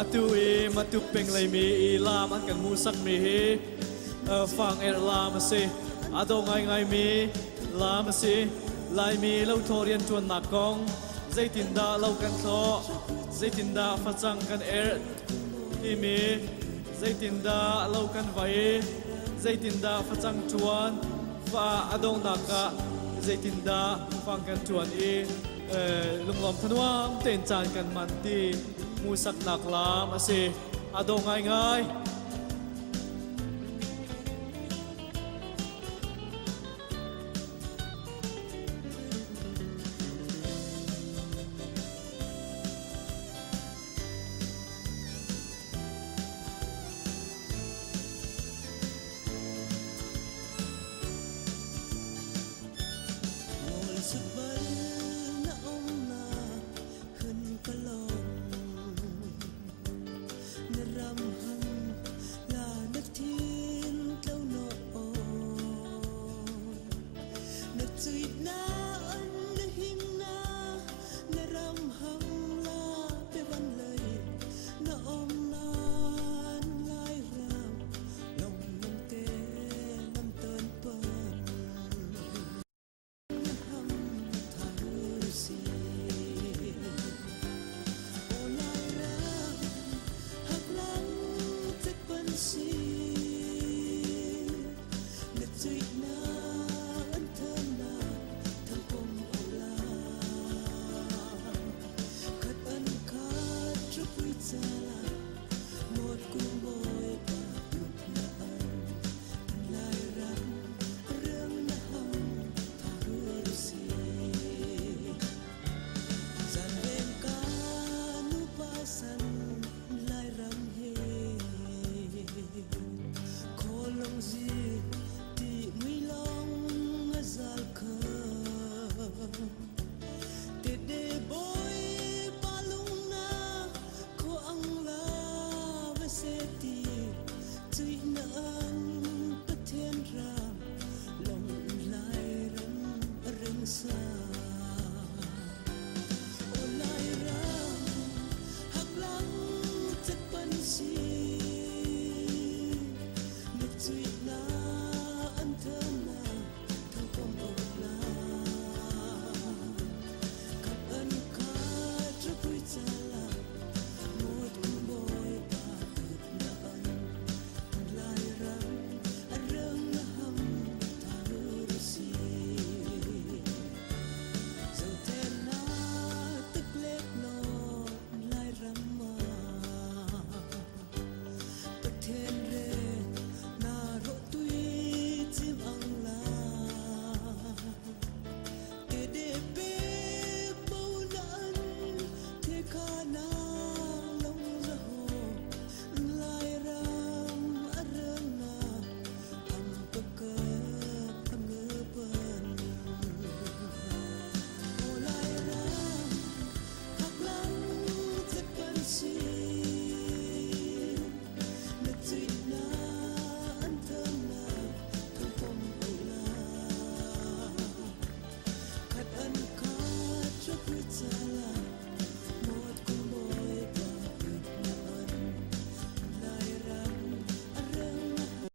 atu i matu peng lai mi i lam an kan mu sak mi hi fang lam si ado ngai ngai mi lam si lai mi lo thorian chuan na kong zaitin da lo kan tho zaitin da phachang kan hi mi zaitin da lo kan vai zaitin da phachang chuan fa adong naka zaitin da fang kan chuan i lunglom thanuam ten chan kan man ti mu sak nak lam ase ado ngai ngai